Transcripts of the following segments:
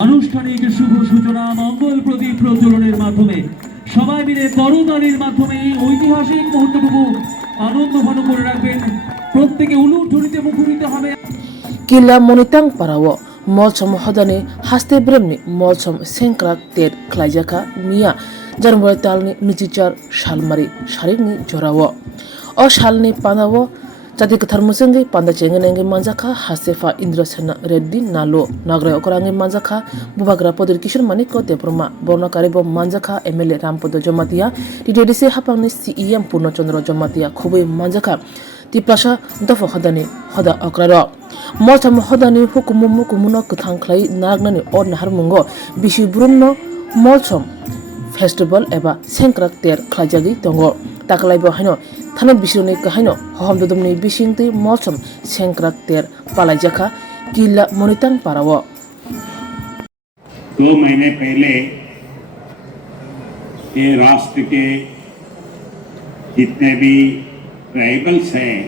আনুষ্ঠানিক শুভ সূচনা মঙ্গল প্রদীপ প্রজ্বলনের মাধ্যমে সবাই মিলে করতালির মাধ্যমে এই ঐতিহাসিক মুহূর্তটুকু আনন্দঘন করে রাখবেন। প্রত্যেকে উলুধ্বনিতে মুখরিত হবে। Kila monitang parawo molchom hodani haste bremni molchom senkrak ter klajaka mia janwari talni nichichar shalmari sharingni jorawo o shalni panawo jadi ketar musengi panda cengenenge manjaka hasefa indrasena reddy nalo nagray okorange manjaka bubagra podir kishor maniko teproma borna karibo manjaka MLA rampodo jomatia didedise hapangni CEM purnochandra jomatia khubui manjaka tiplasa dofo hodani hoda okraro molcham hodani hukumu kumuno kthangklai nagnani or naharmungo bisi brumno molchom festival eba senkrak ter khlajagi tongo taklaibo haino thana bisironi kahaino hohomdodumni bisingti molchom senkrak ter palajaka kila monitang parawo 2 महीने पहले ये राष्ट्र के जितने भी tribals हैं,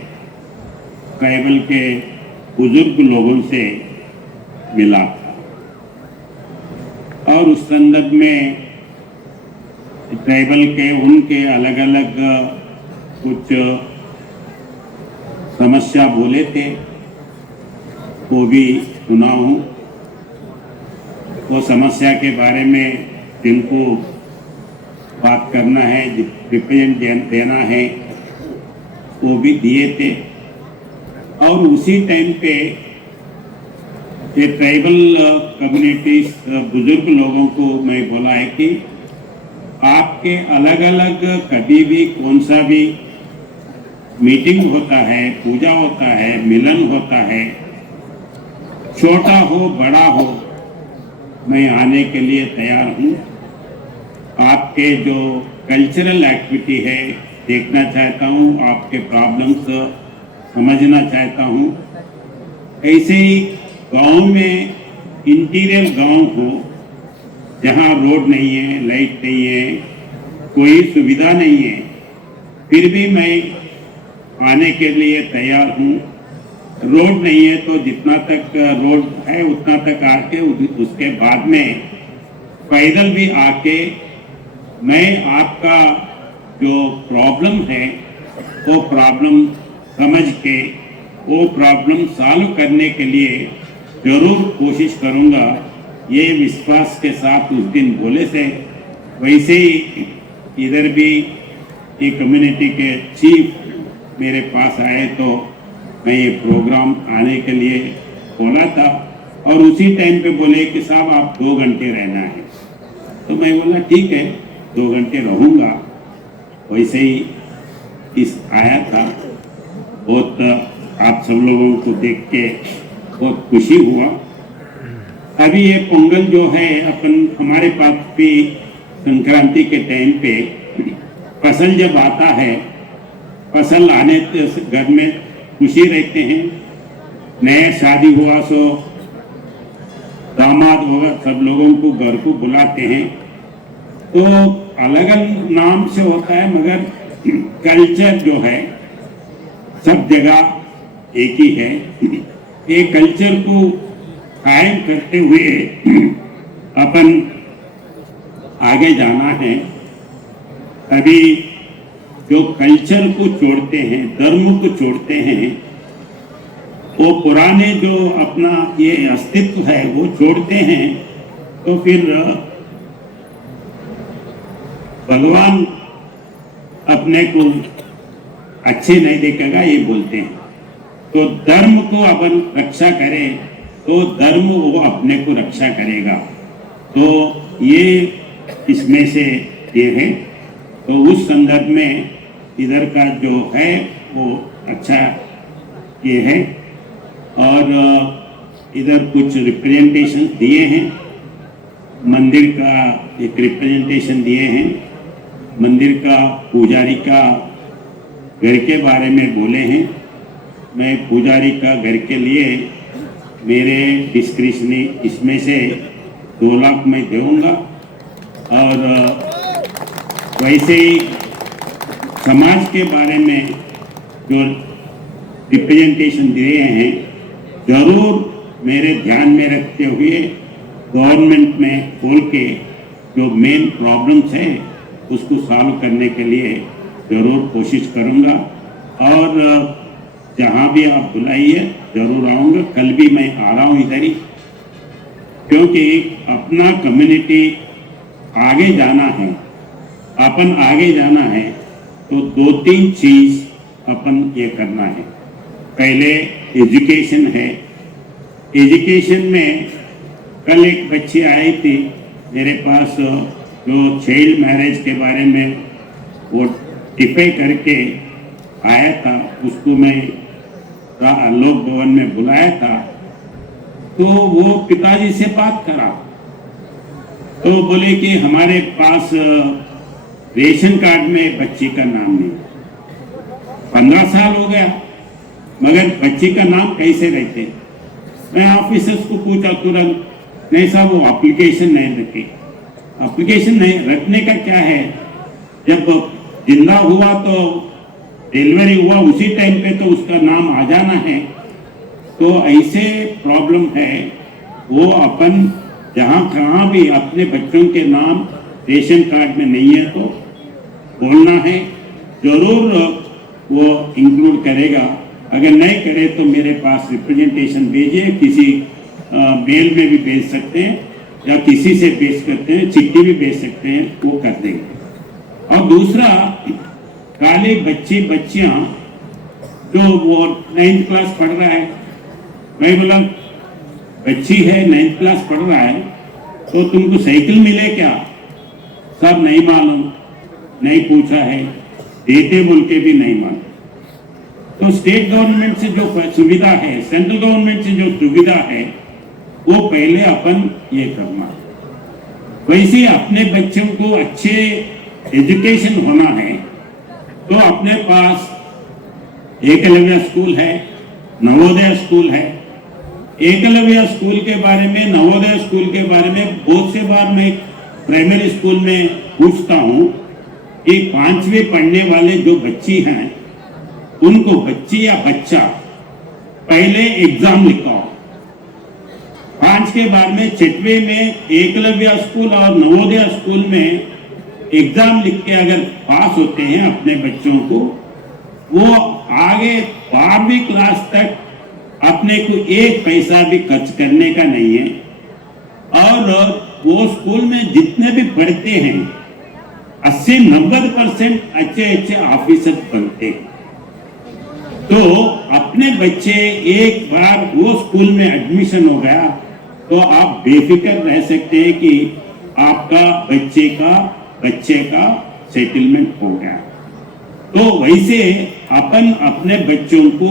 tribal के बुजुर्ग लोगों से मिला था और उस संदर्भ में ट्राइबल के उनके अलग अलग कुछ समस्या बोले थे, वो भी सुना हूँ। वो समस्या के बारे में जिनको बात करना है, रिप्रेजेंट देना है, वो भी दिए थे। और उसी टाइम पे ये ट्राइबल कम्युनिटीज बुजुर्ग लोगों को मैं बोला है कि आपके अलग अलग कभी भी कौन सा भी मीटिंग होता है, पूजा होता है, मिलन होता है, छोटा हो बड़ा हो, मैं आने के लिए तैयार हूँ। आपके जो कल्चरल एक्टिविटी है देखना चाहता हूँ, आपके प्रॉब्लम्स समझना चाहता हूँ। ऐसे ही गांव में इंटीरियर गांव हो जहाँ रोड नहीं है, लाइट नहीं है, कोई सुविधा नहीं है, फिर भी मैं आने के लिए तैयार हूँ। रोड नहीं है तो जितना तक रोड है उतना तक आके उसके बाद में पैदल भी आके मैं आपका जो प्रॉब्लम है वो प्रॉब्लम समझ के वो प्रॉब्लम सॉल्व करने के लिए जरूर कोशिश करूंगा। ये विश्वास के साथ उस दिन बोले से वैसे ही इधर भी ये कम्युनिटी के चीफ मेरे पास आए तो मैं ये प्रोग्राम आने के लिए बोला था और उसी टाइम पे बोले कि साहब आप 2 घंटे रहना है, तो मैं बोला ठीक है 2 घंटे रहूँगा। वैसे ही इस आया था। बहुत आप सब लोगों को देख के बहुत खुशी हुआ। अभी ये पोंगल जो है अपन हमारे पास भी संक्रांति के टाइम पे फसल जब आता है, फसल आने से घर में खुशी रहते हैं। नया शादी हुआ सो दामाद होगा सब लोगों को घर को बुलाते हैं, तो अलग अलग नाम से होता है मगर कल्चर जो है सब जगह एक ही है। ये कल्चर को कायम करते हुए अपन आगे जाना है। अभी जो कल्चर को छोड़ते हैं, धर्म को छोड़ते हैं, वो पुराने जो अपना ये अस्तित्व है वो छोड़ते हैं, तो फिर भगवान अपने को अच्छे नहीं देखेगा ये बोलते हैं। तो धर्म को अपन रक्षा करें तो धर्म वो अपने को रक्षा करेगा। तो ये इसमें से ये है। तो उस संदर्भ में इधर का जो है वो अच्छा ये है। और इधर कुछ रिप्रेजेंटेशन दिए हैं, मंदिर का एक रिप्रेजेंटेशन दिए हैं, मंदिर का पुजारी का घर के बारे में बोले हैं। मैं पुजारी का घर के लिए मेरे डिस्क्रिप्शनी इसमें से 2 लाख मैं दूंगा। और वैसे ही समाज के बारे में जो रिप्रेजेंटेशन दिए हैं जरूर मेरे ध्यान में रखते हुए गवर्नमेंट में खोल के जो मेन प्रॉब्लम्स है उसको सॉल्व करने के लिए ज़रूर कोशिश करूँगा। और जहाँ भी आप बुलाइए ज़रूर आऊँगा। कल भी मैं आ रहा हूँ इधर ही, क्योंकि अपना कम्युनिटी आगे जाना है, अपन आगे जाना है तो 2-3 चीज़ अपन ये करना है। पहले एजुकेशन है। एजुकेशन में कल एक बच्ची आई थी मेरे पास जो चाइल्ड मैरिज के बारे में वो टिप्पणी करके आया था, उसको मैं लोक भवन में बुलाया था। तो वो पिताजी से बात करा तो बोले कि हमारे पास रेशन कार्ड में बच्ची का नाम नहीं। 15 साल हो गया मगर बच्ची का नाम कैसे रहते। मैं ऑफिसर्स को पूछा तुरंत, नहीं साहब वो एप्लीकेशन नहीं रखे। एप्लीकेशन नहीं रखने का क्या है, जब जिंदा हुआ तो डिलीवरी हुआ उसी टाइम पे तो उसका नाम आ जाना है। तो ऐसे प्रॉब्लम है, वो अपन जहाँ कहाँ भी अपने बच्चों के नाम रेशन कार्ड में नहीं है तो बोलना है, जरूर वो इंक्लूड करेगा। अगर नहीं करे तो मेरे पास रिप्रेजेंटेशन भेजिए, किसी मेल में भी भेज सकते हैं या किसी से भेज सकते हैं, चिट्ठी भी भेज सकते हैं, वो कर देंगे। और दूसरा, काले बच्चे बच्चियां जो वो 9th क्लास पढ़ रहा है, मैं बोला बच्ची है 9th क्लास पढ़ रहा है तो तुमको साइकिल मिले क्या? सब नहीं मालूम, नहीं पूछा है, देते बोल के भी नहीं मालूम। तो स्टेट गवर्नमेंट से जो सुविधा है, सेंट्रल गवर्नमेंट से जो सुविधा है, वो पहले अपन ये करना। वैसे अपने बच्चों को अच्छे एजुकेशन होना है तो अपने पास एकलव्य स्कूल है, नवोदय स्कूल है। एकलव्य स्कूल के बारे में, नवोदय स्कूल के बारे में बहुत से बार मैं प्राइमरी स्कूल में पूछता हूँ कि 5वीं पढ़ने वाले जो बच्ची हैं उनको, बच्ची या बच्चा, पहले एग्जाम लिखाओ। 5 के बाद में 6वीं में एकलव्य स्कूल और नवोदय स्कूल में एग्जाम लिख के अगर पास होते हैं अपने बच्चों को, वो आगे 12वीं क्लास तक अपने को एक पैसा भी खर्च करने का नहीं है। और वो स्कूल में जितने भी पढ़ते हैं 80-90% अच्छे अच्छे ऑफिसर बनते हैं। तो अपने बच्चे एक बार वो स्कूल में एडमिशन हो गया तो आप बेफिक्र रह सकते हैं कि आपका बच्चे का सेटलमेंट हो गया। तो वैसे अपन अपने बच्चों को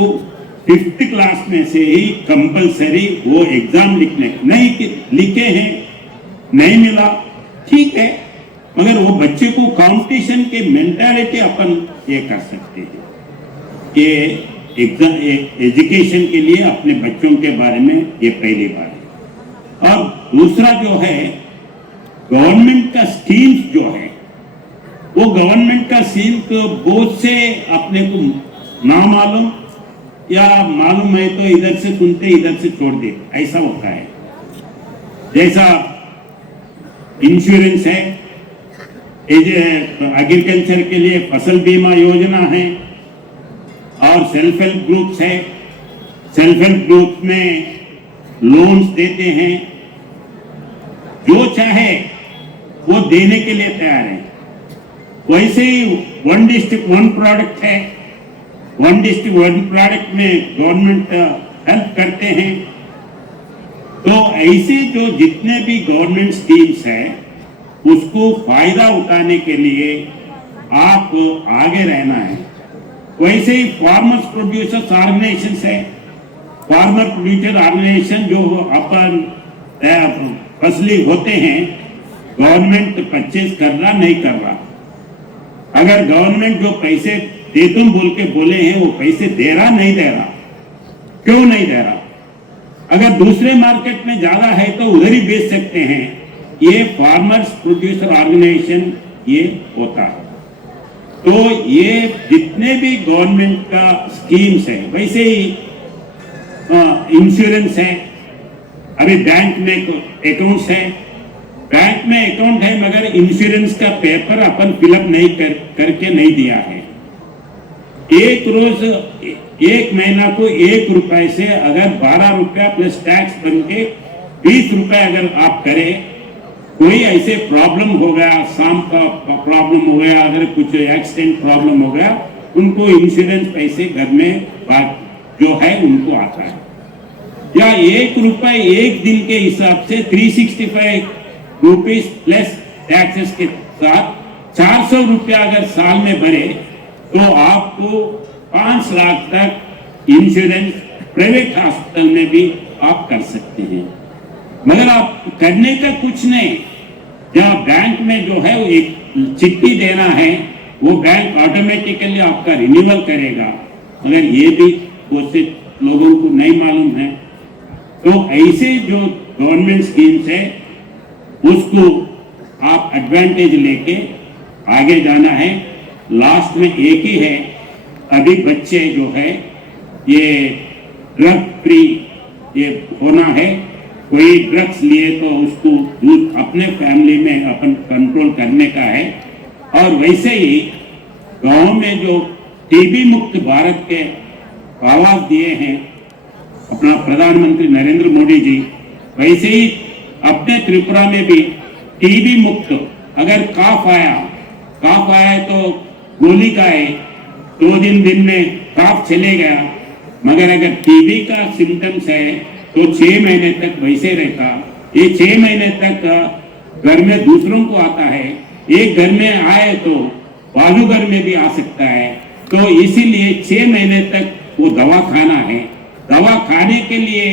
5th क्लास में से ही कंपलसरी वो एग्जाम लिखने, नहीं लिखे हैं, नहीं मिला, ठीक है, मगर वो बच्चे को कंपटीशन के मेंटालिटी अपन ये कर सकते हैं कि एग्जाम एजुकेशन के लिए अपने बच्चों के बारे में ये पहली बात है। और दूसरा जो है, गवर्नमेंट का स्कीम्स जो है, वो गवर्नमेंट का स्कीम तो बहुत से अपने को ना मालूम या मालूम है तो इधर से सुनते इधर से छोड़ दे, ऐसा होता है। जैसा इंश्योरेंस है, एग्रीकल्चर के लिए फसल बीमा योजना है, और सेल्फ हेल्प ग्रुप्स है। सेल्फ हेल्प ग्रुप में लोन्स देते हैं, जो चाहे वो देने के लिए तैयार है। वैसे ही 1 डिस्ट्रिक्ट 1 प्रोडक्ट है, 1 डिस्ट्रिक्ट 1 प्रोडक्ट में गवर्नमेंट हेल्प करते हैं। तो ऐसे जो जितने भी गवर्नमेंट स्कीम्स है उसको फायदा उठाने के लिए आप आगे रहना है। वैसे ही फार्मर्स प्रोड्यूसर्स ऑर्गेनाइजेशन है, फार्मर प्रोड्यूसर ऑर्गेनाइजेशन जो अपन फसली होते हैं, गवर्नमेंट परचेज कर रहा नहीं कर रहा। अगर गवर्नमेंट जो पैसे दे तुम बोल के बोले हैं वो पैसे दे रहा नहीं दे रहा, क्यों नहीं दे रहा? अगर दूसरे मार्केट में ज्यादा है तो उधर ही बेच सकते हैं। ये फार्मर्स प्रोड्यूसर ऑर्गेनाइजेशन ये होता है। तो ये जितने भी गवर्नमेंट का स्कीम्स है, वैसे ही इंश्योरेंस है, अभी बैंक में अकाउंट्स है, बैंक में अकाउंट है मगर इंश्योरेंस का पेपर अपन फिलअप नहीं करके नहीं दिया है। एक रोज एक महीना को 1 रुपए से अगर 12 रुपया प्लस टैक्स बन के 20 रुपए अगर आप करें, कोई ऐसे प्रॉब्लम हो गया, शाम का प्रॉब्लम हो गया, अगर कुछ एक्सीडेंट प्रॉब्लम हो गया, उनको इंश्योरेंस पैसे घर में जो है उनको आता है। या 1 रुपए एक दिन के हिसाब से 365 रुपीज प्लस टैक्सेस के साथ 400 रुपया अगर साल में भरे तो आपको 5 लाख तक इंश्योरेंस प्राइवेट हॉस्पिटल में भी आप कर सकते हैं। मगर आप करने का कुछ नहीं, जहाँ बैंक में जो है वो एक चिट्ठी देना है, वो बैंक ऑटोमेटिकली आपका रिन्यूअल करेगा। मगर ये भी बहुत से लोगों को नहीं मालूम है। तो ऐसे जो गवर्नमेंट स्कीम्स है उसको आप एडवांटेज लेके आगे जाना है। लास्ट में एक ही है, अभी बच्चे जो है ये ड्रग फ्री ये होना है। कोई ड्रग्स लिए तो उसको अपने फैमिली में अपन कंट्रोल करने का है। और वैसे ही गांव में जो टीबी मुक्त भारत के आवाज दिए हैं अपना प्रधानमंत्री नरेंद्र मोदी जी, वैसे ही अपने त्रिपुरा में भी टीबी मुक्त, अगर काफ आया तो गोली का है, 2 दिन में काफ चले गया। मगर अगर टीबी का सिम्टम्स है तो 6 महीने तक वैसे रहता। ये 6 महीने तक घर में दूसरों को आता है, एक घर में आए तो बाजू घर में भी आ सकता है। तो इसीलिए 6 महीने तक वो दवा खाना है। दवा खाने के लिए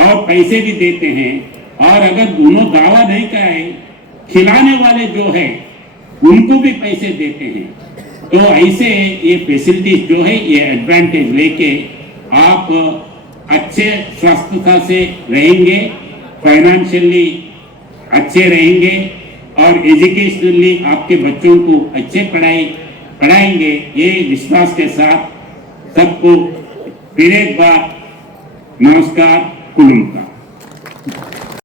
और पैसे भी देते हैं। और अगर दोनों दवा नहीं खाए, खिलाने वाले जो है उनको भी पैसे देते हैं। तो ऐसे ये फैसिलिटीज जो है ये एडवांटेज लेके आप अच्छे स्वास्थ्यता से रहेंगे, फाइनेंशियली अच्छे रहेंगे और एजुकेशनली आपके बच्चों को अच्छे पढ़ाएंगे। ये विश्वास के साथ सबको फिर एक बार नमस्कार, कुलुमका।